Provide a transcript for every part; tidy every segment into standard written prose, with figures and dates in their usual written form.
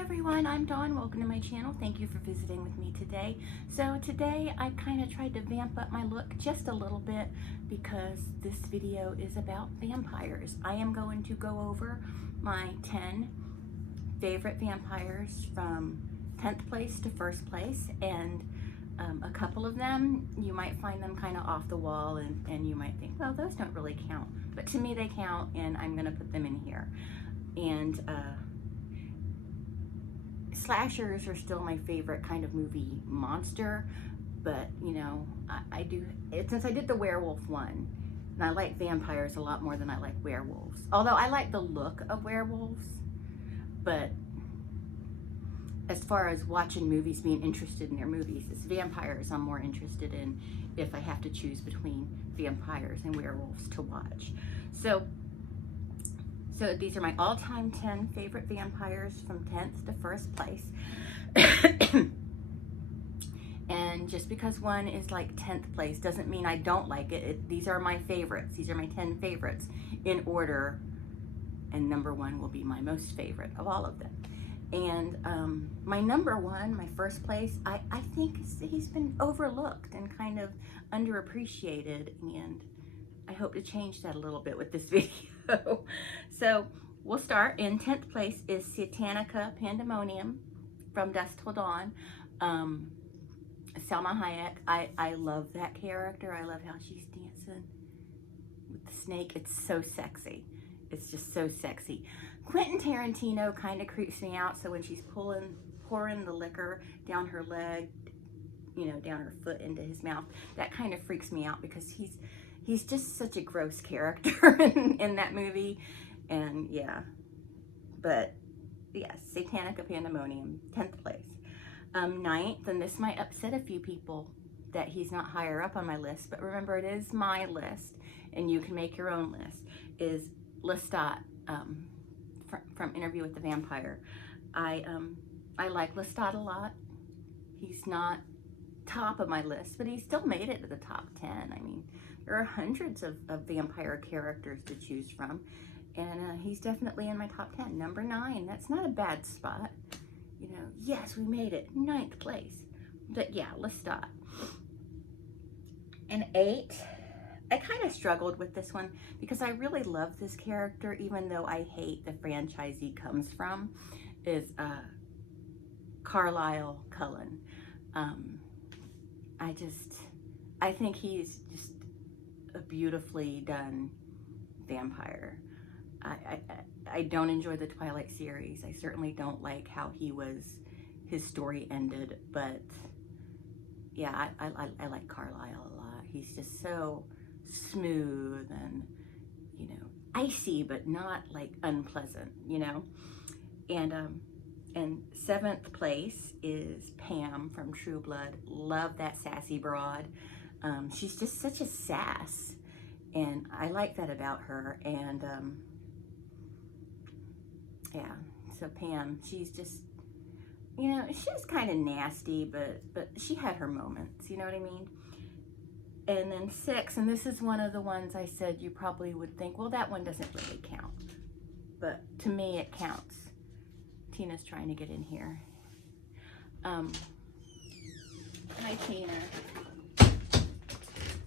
everyone, I'm Dawn. Welcome to my channel. Thank you for visiting with me today. So today I kind of tried to vamp up my look just a little bit because this video is about vampires. I am going to go over my 10 favorite vampires from 10th place to 1st place, and a couple of them you might find them kind of off the wall and you might think, well, those don't really count, but to me they count, and I'm going to put them in here. And slashers are still my favorite kind of movie monster, but you know, I do it since I did the werewolf one, and I like vampires a lot more than I like werewolves, although I like the look of werewolves. But as far as watching movies, being interested in their movies, it's vampires I'm more interested in if I have to choose between vampires and werewolves to watch. So these are my all-time 10 favorite vampires from 10th to 1st place. And just because one is like 10th place doesn't mean I don't like it. These are my favorites. These are my 10 favorites in order, and number one will be my most favorite of all of them. And my number one, my 1st place, I think he's been overlooked and kind of underappreciated, and I hope to change that a little bit with this video. So we'll start. In 10th place is Satanica Pandemonium from Dusk Till Dawn. Salma Hayek. I love that character. I love how she's dancing with the snake. It's so sexy. It's just so sexy. Quentin Tarantino kind of creeps me out. So when she's pouring the liquor down her leg, you know, down her foot into his mouth, that kind of freaks me out because he's just such a gross character in that movie. And yeah, but yes, Satanica Pandemonium, 10th place. 9th, and this might upset a few people that he's not higher up on my list, but remember, it is my list and you can make your own list, is Lestat from Interview with the Vampire. I like Lestat a lot. He's not top of my list, but he still made it to the top 10. I mean, there are hundreds of vampire characters to choose from, and he's definitely in my top 10. Number 9, that's not a bad spot. You know, yes, we made it, 9th place. But yeah, Lestat. And 8, I kind of struggled with this one because I really love this character, even though I hate the franchise he comes from, is Carlisle Cullen. I think he's just a beautifully done vampire. I don't enjoy the Twilight series. I certainly don't like how his story ended, but yeah, I like Carlisle a lot. He's just so smooth and, you know, icy, but not like unpleasant, you know. And 7th place is Pam from True Blood. Love that sassy broad. She's just such a sass, and I like that about her. And yeah, so Pam, she's just, you know, she's kind of nasty, but she had her moments, you know what I mean? And then 6, and this is one of the ones I said you probably would think, well, that one doesn't really count, but to me it counts. Tina's trying to get in here. Hi, Tina.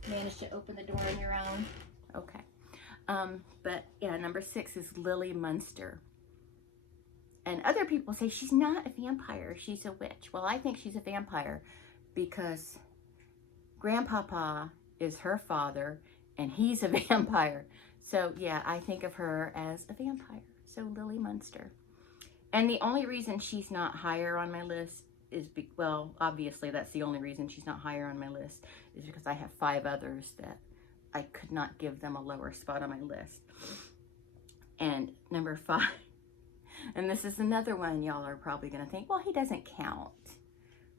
Managed to open the door on your own? Okay. But yeah, number 6 is Lily Munster. And other people say she's not a vampire, she's a witch. Well, I think she's a vampire because Grandpapa is her father and he's a vampire. So yeah, I think of her as a vampire. So Lily Munster. And the only reason she's not higher on my list is, well, obviously that's the only reason she's not higher on my list, is because I have 5 others that I could not give them a lower spot on my list. And number 5, and this is another one y'all are probably going to think, well, he doesn't count.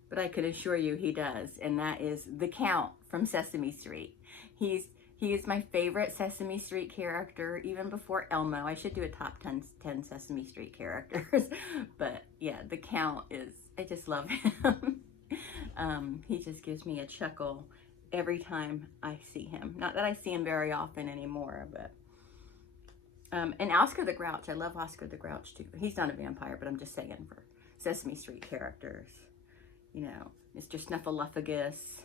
But I could assure you he does, and that is the Count from Sesame Street. He is my favorite Sesame Street character, even before Elmo. I should do a top 10 Sesame Street characters. But yeah, the Count is, I just love him. He just gives me a chuckle every time I see him. Not that I see him very often anymore, but and Oscar the Grouch. I love Oscar the Grouch too. He's not a vampire, but I'm just saying for Sesame Street characters. You know, Mr. Snuffleupagus,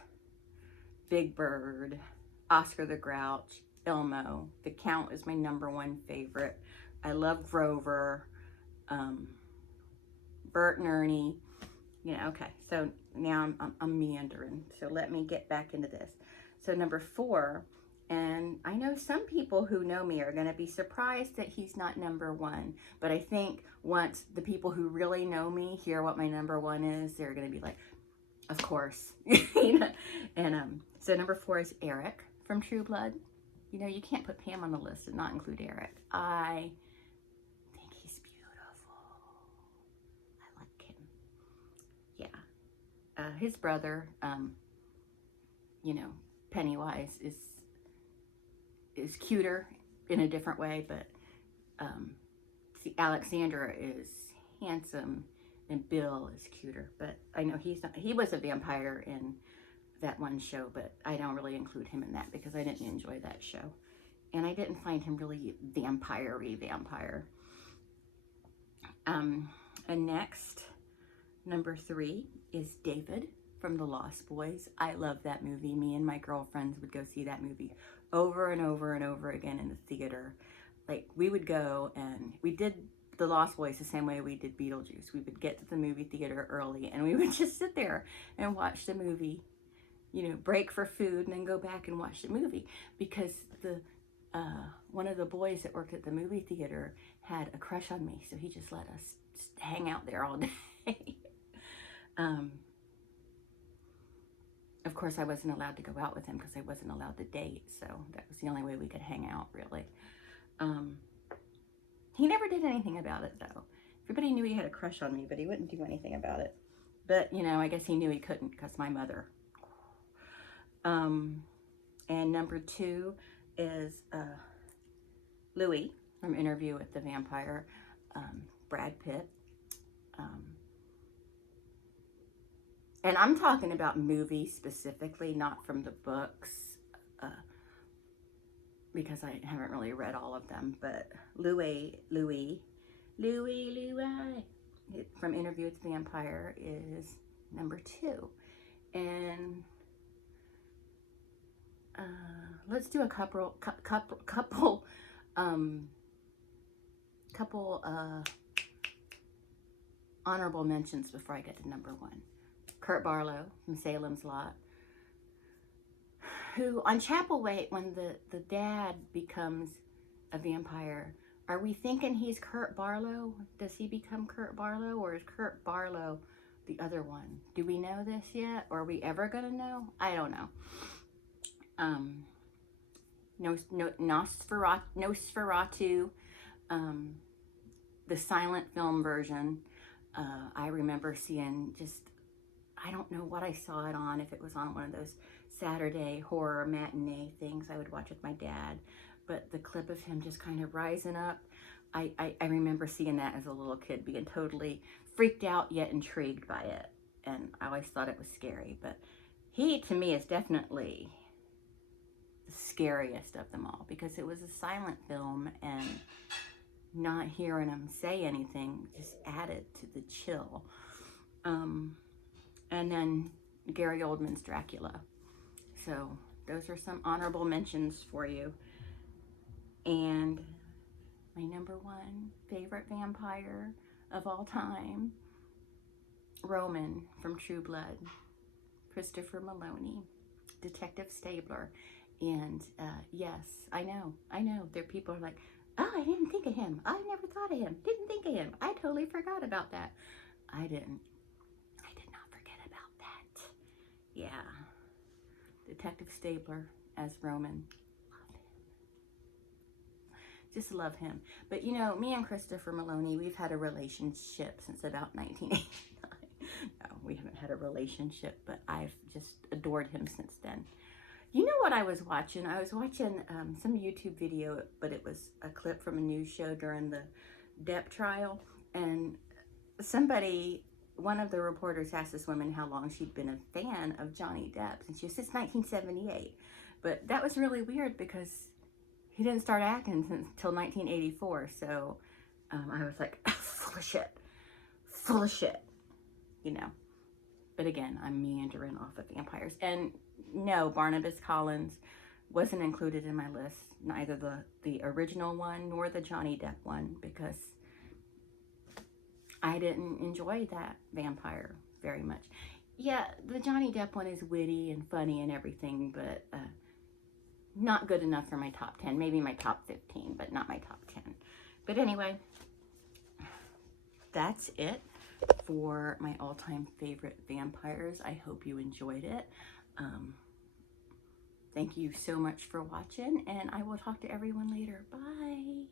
Big Bird, Oscar the Grouch, Elmo. The Count is my #1 favorite. I love Grover, Bert and Ernie. You know, okay, so now I'm meandering. So let me get back into this. So #4, and I know some people who know me are going to be surprised that he's not #1, but I think once the people who really know me hear what my #1 is, they're going to be like, of course. You know? And so #4 is Eric from True Blood. You know, you can't put Pam on the list and not include Eric. I think he's beautiful. I like him. Yeah. His brother, you know, Pennywise is cuter in a different way, but see, Alexandra is handsome and Bill is cuter. But I know he's not. He was a vampire in that one show, but I don't really include him in that because I didn't enjoy that show, and I didn't find him really vampire-y vampire. And next, #3 is David from The Lost Boys. I love that movie. Me and my girlfriends would go see that movie over and over and over again in the theater. Like, we would go, and we did The Lost Boys the same way we did Beetlejuice. We would get to the movie theater early, and we would just sit there and watch the movie, you know, break for food, and then go back and watch the movie, because the one of the boys that worked at the movie theater had a crush on me, so he just let us hang out there all day. Of course, I wasn't allowed to go out with him because I wasn't allowed to date, so that was the only way we could hang out, really. He never did anything about it, though. Everybody knew he had a crush on me, but he wouldn't do anything about it. But, you know, I guess he knew he couldn't because my mother. And #2 is Louis from Interview with the Vampire, Brad Pitt. And I'm talking about movies specifically, not from the books, because I haven't really read all of them. But Louis from Interview with the Vampire is #2. And let's do a couple honorable mentions before I get to #1. Kurt Barlow from Salem's Lot, who on Chapelwaite, when the dad becomes a vampire, are we thinking he's Kurt Barlow? Does he become Kurt Barlow, or is Kurt Barlow the other one? Do we know this yet? Or are we ever gonna know? I don't know. Nosferatu, the silent film version. I remember seeing just, I don't know what I saw it on, if it was on one of those Saturday horror matinee things I would watch with my dad, but the clip of him just kind of rising up, I remember seeing that as a little kid, being totally freaked out yet intrigued by it, and I always thought it was scary. But he, to me, is definitely the scariest of them all, because it was a silent film, and not hearing him say anything just added to the chill. And then Gary Oldman's Dracula. So those are some honorable mentions for you. And my #1 favorite vampire of all time, Roman from True Blood, Christopher Maloney, Detective Stabler. And yes, I know, there are people who are like, oh, I didn't think of him. I never thought of him. Didn't think of him. I totally forgot about that. I didn't. I did not forget about that. Yeah. Detective Stabler as Roman. Love him. Just love him. But, you know, me and Christopher Maloney, we've had a relationship since about 1989. No, we haven't had a relationship, but I've just adored him since then. You know what I was watching? I was watching some YouTube video, but it was a clip from a news show during the Depp trial. And one of the reporters asked this woman how long she'd been a fan of Johnny Depp. And she said, since 1978. But that was really weird because he didn't start acting until 1984. So I was like, full of shit. Full of shit. you know. But again, I'm meandering off of vampires. And no, Barnabas Collins wasn't included in my list, neither the original one nor the Johnny Depp one, because I didn't enjoy that vampire very much. Yeah, the Johnny Depp one is witty and funny and everything, but not good enough for my top 10. Maybe my top 15, but not my top 10. But anyway, that's it for my all-time favorite vampires. I hope you enjoyed it. Thank you so much for watching, and I will talk to everyone later. Bye.